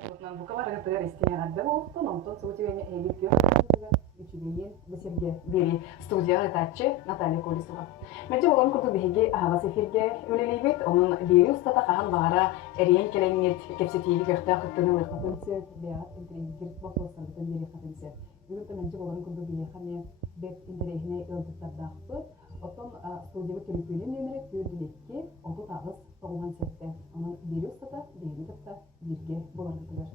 Нам буковара тыгар истене адда болуптун, онтон сутуяне эбит үчүгейин бисерге бери студияга тачы Наталья Колесова. Мәҗе болан курду биһиги ахабас эфирге үлелибит, onun бери устата кахан багара эриен келеңет кепсетиги көктө кыттыны лыктын беат интервью вопростарын бери хатынсы. Бүгүн мәҗе болан курду биһиги хаме бет интервьюне ылдыктардакпы. Отон студияга телефон номери көрдүлекке оту тагыз тогулган сетте. Onun бери устата бери тапта бирге болардылар.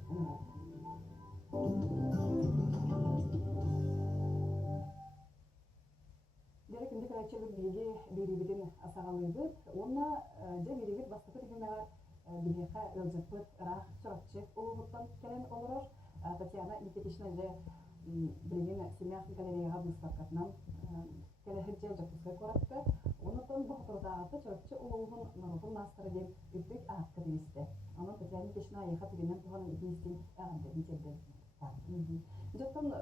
Дерек инде карачылык биге бирибиден асагалыбыт. Онна же бирибит бастыкы дегеннәр бигеха ылжыпыт рах чыракчы олугуттан келен олорор. Татьяна Никитична же билген семья галереяга выставкатынан келехинче жапыска коратты. Онотон бу фотодағы чыракчы олугун нарухун настыры деп үттүк аакка дисте. Анан Татьяна Никитична яха тигенен туган идистин агынды битебде. Жоктон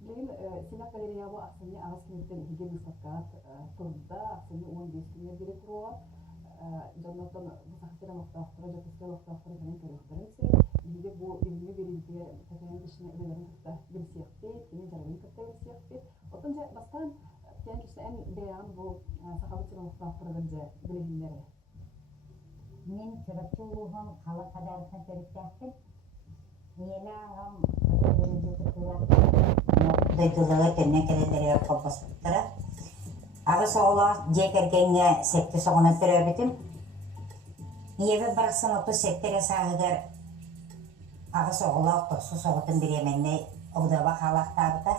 Блин, семья галерея bu aslında ağız kimlikten hige müstakkat turda aslında 15 günler biri kuruyor. Canlıdan bu sahtera muhtahtara, jatısla muhtahtara falan görüntülerimiz. Hige bu bilgi verildiği Tatyan'ın dışına ürünlerin kısa bir siyahti, yine jarabın kısa bir siyahti. Otunca bastan Tatyan'ın dışında en beyan bu sahabatçıla muhtahtara bence bilinleri. Men çırapçı oluğum kala kadarsan teriktahtım. Yela ağam Duyduğuluğu tenne kereleri kopasıptıra. Ağız oğla cekergenge sekti soğuna türebitim. Yebe bıraksın otu sektere sağıdır. Ağız oğla kosu soğutun bir yemenle oğdaba halaktardı.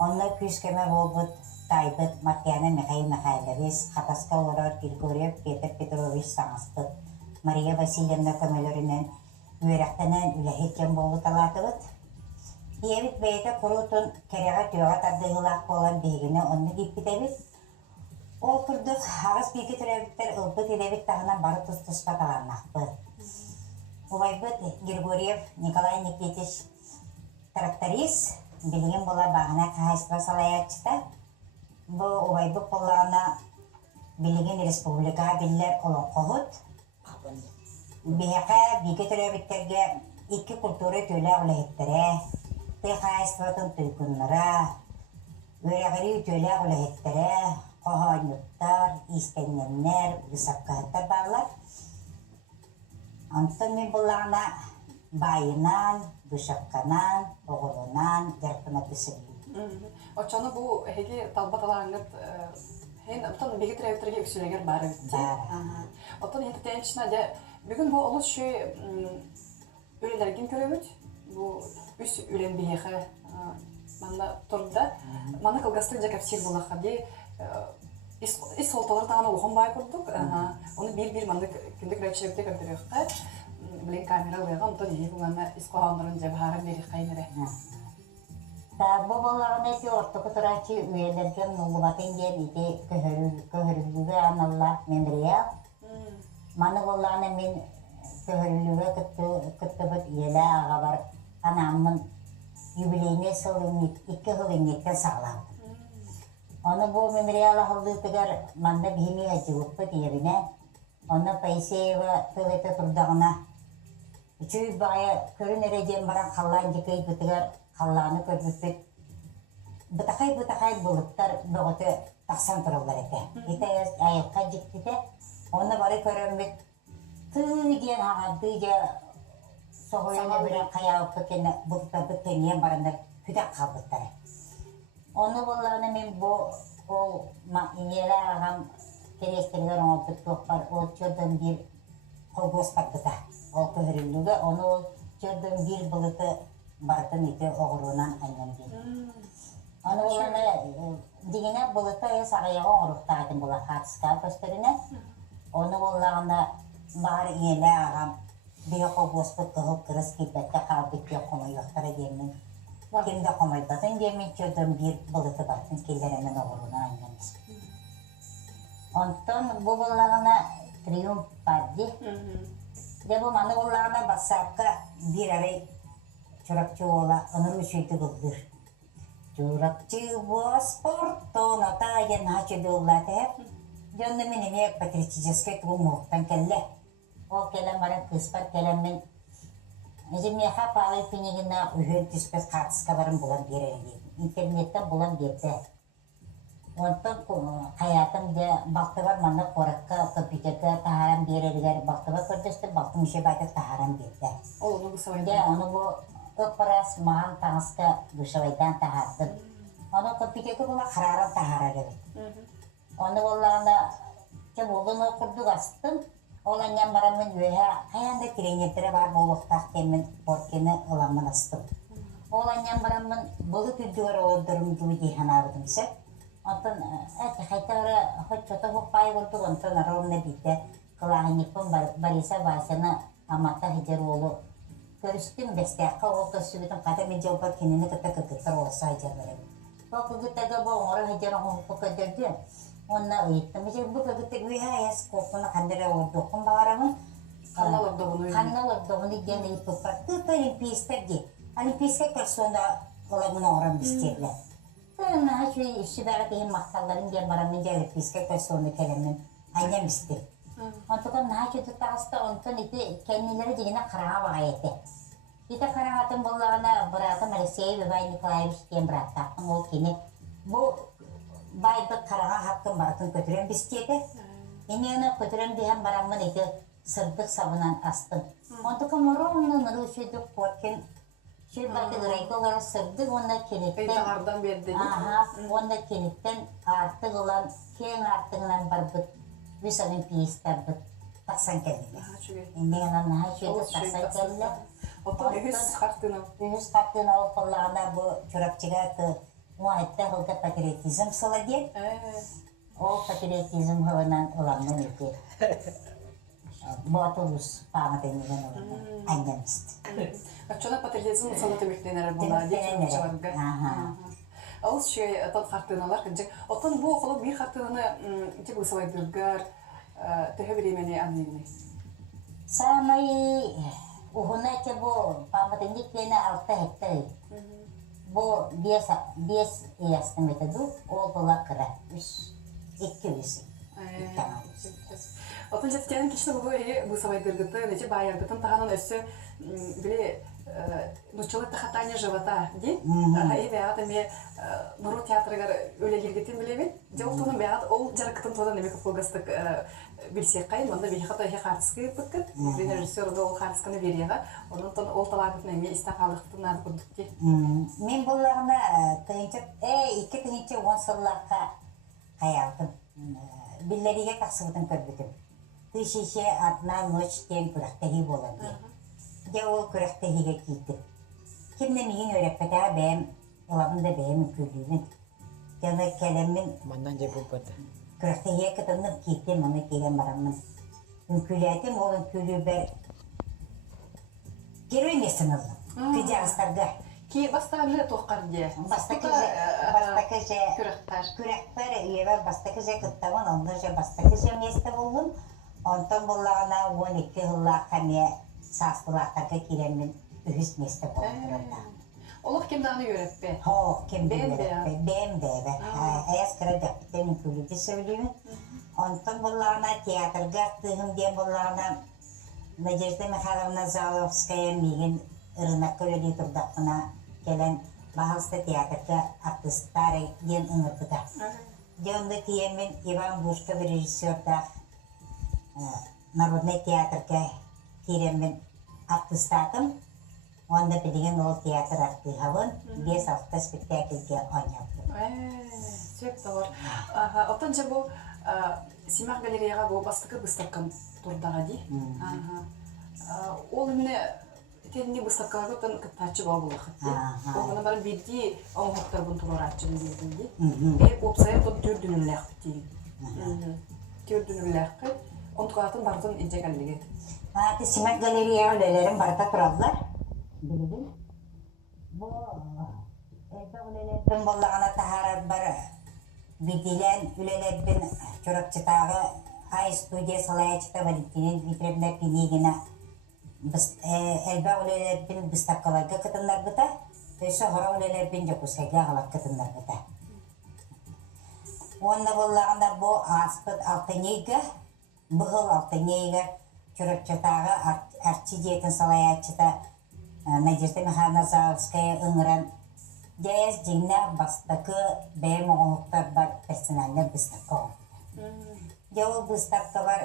Onunla küskeme bolbut, taybıt, makyana Mikhail'leviz, Hataska Oror, Grigoryev, Peter Petrovich Sanastı. Maria Vasilyevna kömelörünen üyerekten ülehitken bolu talatıbıt. Yevit beyte kurutun kerega tüyağa taddığılak olan bilgini onu gipidebit. O kurduk ağız bilgi türevitler ılbıt edebit tağına barı tuz patalanakpı. Uvaybıt Grigoryev Nikolay Nikitich traktorist bilgin bola bağına kahayspra salayatçıda. Bu uvaybıt bollağına bilgin respublika biller olan kohut. Bihaka bilgi türevitlerge iki kulturu tüyle ulahittere. Tehayspratın tüykunlara, öğregeri tüyle ulahittere, kohanyutlar, istenyenler, ısakkahatlar bağlar. Antın min bullağına bayınan, duşakkanan, oğulunan, derkına tüsülüyor. Oçanı bu hegi talbatalarınıt hen otan bilgi türevitlerge üksüleger bari bitti. Otan henti tençina de bugün bu oluş şu öylelergin körübüt. Bu üs ülen biyehe manda turda manda kılgastır jakap sir bulakha de is soltalar tağına oğun bay kurduk. Onu bir manda kündük rəçilikte götürüyorqa. Bilen kamera uyağın ondan iyi bunlarına iskoğanların cebhara beri kaynere. Bu bollağına eti orta kuturaçı üyelerken nulubatın gel iti köhürlüğü analla memriya. Manı bollağına min köhürlüğü kıttıbıt iyele ağa var. Anamın yübileyine iki hıvınlıkta sağlandı. Onu bu memoriala hıvlıtıgar manda bihimi hacıvıppı diyebine. Onu paise ve tılete turdağına. Üçü baya körün erecem baran kallan jikayı bıtıgar kallanı körbüpüt. Bıtakay bulutlar boğutu taksan turullar ete. İte ayakka jiktite. Onu bari körünbüt tığ diyen ağa tığca soğuyana bir kaya pekene bulutta büteniye baranda küdak kalbıttara. Onu bollağına men bu o yere ağam kerestirgen o bütüktoklar o çördün bir kolgos bakıta. O köhürülüge onu çördün bir bulutu barıtın iti oğrunan annem değil. Onu bollağına digine bulutta ya sağıya oğruktağıdın bolla hatıska gösterine. Onu bollağına bari yere ağam bir kolgos bütüktoklar kırız kibette kalbıt yok onu yoktara demin. Kimde komay batın demin çördün bir bulutu batın killerinin oğrunan annem. Ondan bu bollağına triumf vardı. De bu manı bollağına basakka bir arayı çorapçı oğla onur üçüydü kıldır. Çorapçı bu sporto natayen haçı doğlatı hep. Jonda minine patriçiceske bu muhtan kelle. O kelle maran kıspar kellemin Жемеха палы пенегина үйен түспес қатысқа барым болан берерге. Интернеттен болан берді. Онтан қаятым де бақты бар маңна қорыққа, компьютерге тахарам берергер. Бақты бар көрдесті, бақты мүше байтық тахарам берді. Оны бұса байды? Оны бұл өкпарас маған таңысқа бұшабайдан тахардым. Оны компьютерге бұла қарарам тахарар еді. Оны болағына кем олын оқырдық астым. Оланнан барамын өйе қаянда кереңеттері бар болуқтақ кемін поркені оламын астым. Оланнан барамын бұлы күрдігер олдырымды дейхан абыдым сәт. Онтан қайтары хоть что-то бұқпай болдық, онтан ровно бейді қылағынекпін Бориса Васяны аматта хедер олу. Көрістім бәстіққа олты сүбітім қата мен жауба кенені күтті күттір олысы хедер барым. Ол күттігі бұл оңыры хедер оңғы көдерді. Онна ұйттым. Бұл күттігі өйе аяс қоқпыны қандыры ордуқын бағарамын. Қанналырдығыны ген ұйттық бар. Күтті олимпийстер де. Олимпийская көрсуында оламын оңырам бістерлер. Наға шөй іші бәрі дейін мақталарын ген барамын де олимпийская көрсуында келемін. Айнам бістер. Онтықын наға шөйді тағысты онтын еті кәнелері дегені қараға баға еті. Еті қарағатын болағына бұратым Алексей Бебай Николаевич кен бұраттақын ол кені. Бұл байды қараға хаққын баратын көтірен бістеді. Енені көтірен дейін барамын еті сырдық сабынан астым. Онтықын ұрымның нұры шөйді қоркен шөй барды ғырайқы олары сырдық онда кенеттен. Тағардан берді. Онда кенеттен артық olan, кен артығынан бар бұд. Үс олимпийстар бұд. Тақсан кәлілі. Енден наға шөйді тақсан кәлілі. Отын үйіз қартын ал. Үйіз қартын ал қолағына бұл чұрапчыға мұайытта ғылға патриотизм сылы дед. Ол патриотизм ғылынан оламның өте. Бұл атылыс пағыматын еген оламның айнамысты. Açana patatesin sanatı beklenir buna diye çalışıyorlar. Ağız şey tat kartınalar kınca. Otan bu okulu bir kartını tipu savaydırgar tehebiremeni anlayın. Samay uhuna ki bu pamatin diklerine altta hektar. Bu 5 yaşlı metodu o bulakıra. 200. Otan jatkenin kişi bu savaydırgıtı nece bayargıtın tahanın ösü bile Нучылы тахатания живота, ди? И беат эме нуру театрыгар өле киргетин билебит. Жолтунун беат ол жаркытын тодан эме капылгастык билсек кайын, онда бехата хартыскы пыткыт. Режиссер да ол хартыскыны берега, онун тон ол талабытын эме истакалыктын ады курдук ди. Мен буллагына тыйынчып, 2-10 сыллакка каялдым. Биллериге таксыбытын көрбүтүм. Тышише одна ночь тен күрактеги болан ди. Я ол күрәктәгегә китте. Кемне миңен өрәппәтә бәм, олабында бәм күлүмен. Яна кәләммен маннан же булбады. Күрәктәгегә китәнеп китте, моны килгән барамын. Күләтем олын күлү бер. Керемесен алды. Кыҗастарга. Ки бастагы тоқкар ди. Бастакы күрәктәр ява бастакы кыттаган, анда же бастакы месте булдым. Антон буллагына 12 еллар каме Састылақтарға келемін үхіс месті болдырында. Олық кемдағыны өреппе? О, кемден өреппе, бәм бәбі. Әйәс кірі дәптен күліді сөйлеймін. Онтын бұллағына театрға тұғым ден бұллағына Надежда Михайловна Заловская меген ұрынақ көлі тұрдақына келен бағылысты театрға артыстары ден ұңырдыда. Деңді тиемін Иван Бушка бір режиссерда Народный театрға Кереммен артыстатым, онда білген ол театр артығавын 5-6 спектакльге ойнапты. Сөп тауыр. Отан же бұл Симақ галереяға бұл бастықы бұстаққан тұрдаға дей. Ол үні тәдіне бұстаққаларға өтін күттачы бол бұл ұқытты. Оғына барын берді оңғықтар бұн тұрар атчын дейді. Бәк опсайы тұт түрдүнілі әқті дейді. Түрдүнілі әқті, онтығатын бардың инжек әлігет. Симақ галерея өлелерін барда тұралдар. Білдің? Бұл өлелердің болағына тахарар бары. Бедилен өлелердің чорапчытағы ай студия салаячыта Валентина Дмитриевна Пенегина әлбә өлелердің бұстапқаларға кытынлар бұта, өсі ғыра өлелердің жокусайға ғалақ кытынлар бұта. Онда болағына бұл аспыт алтынейгі, бұғыл алтынейгі Чурапчатағы арчи дейтін салаячыта Надежда Михайловна Завская ыңыран дәс жеңне бастакы бәйім оғылықтар бар персональный выставка оғылды. Ол выставка бар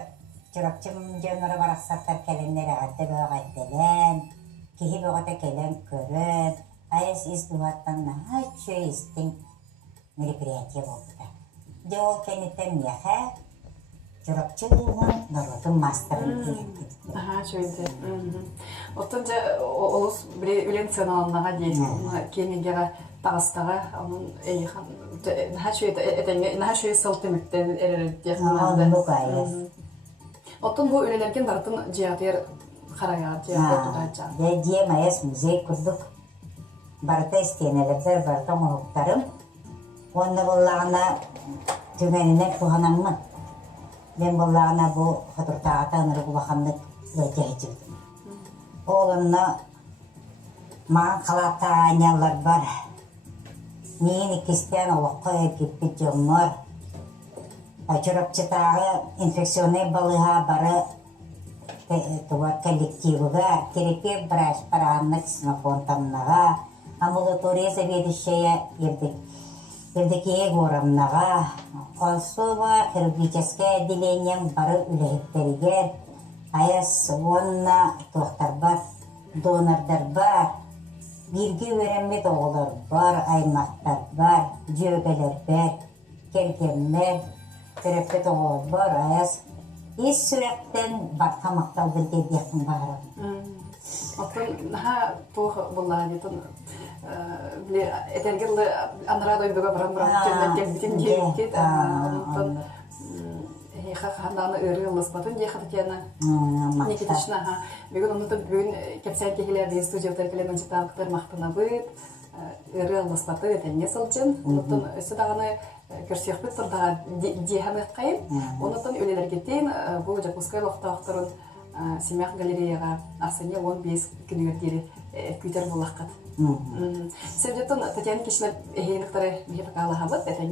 жүрапчым жөнірі бар ақсаттар кәленлері ағадды бөғ айттелен, кейі бөғата кәлен көрін, айыз из дұғаттан наға чөй істің мероприятие болды. Ол кәнеттен меха жүрапчылығын нұрудың мастерын елді. Ага, чөйді. Оттан жа олыс білен сеналаннаға дейін, кемегеға тағыстаға, оның әйіған, наға шөй сылты мүктен әрерді. Оттан бұл өлелерген барытын жиғатыр қарағағар, жиғатыр тұтайча. Дем айыз музей күрдік. Барыта істенеліктер, барыта мұлықтарым. Онды болағына түгеніне туғанамын. Мен болағына бұл қыдыртағата ұныры бұлақамдық өте жетілдім. Олымны маған қалапта айнялар бар. Мен икістен олыққа өкеппет жомыр. Жүрапчытағы инфекционный балыға бары коллективіға, терапия біраш парағанны ксенофонтамнаға, амбулатория заведущая ердекеге орамнаға, Колсова хирургическое отделением бары үлігіттерігер, аяс онна тоқтар бар, донордар бар, бірге өремет оғылар бар, аймақтар бар, жөгелер бар, келгенмер, терапет оғылар бар, аяс ес сүректен баққа мақтал білде деқін бағырым. Оттан наға туғы болаға дейтін этергелі анырад ойдуға барам-барам кемден бітін кейбіткет. Оттан қандағына өрі ұлыспатын дейқаты кені некетішіна. Бүгін ұнытып бүгін кепсән кекелерді студиялар келемін жетағықтар мақтына бұд. Өрі ұлыспаты етенге сылчын. Оттан өсі дағаны көрсек бұд тұрдаға дейханы қайын. Оныттан өлелергеттен бұл Жакускай лоқтағықтырын Семяқ галереяға асыне 15 күнігердері көйтер болаққат. Сәбдеттен Татьяна кешілер әйеліктері бейбіқ алаға бұд.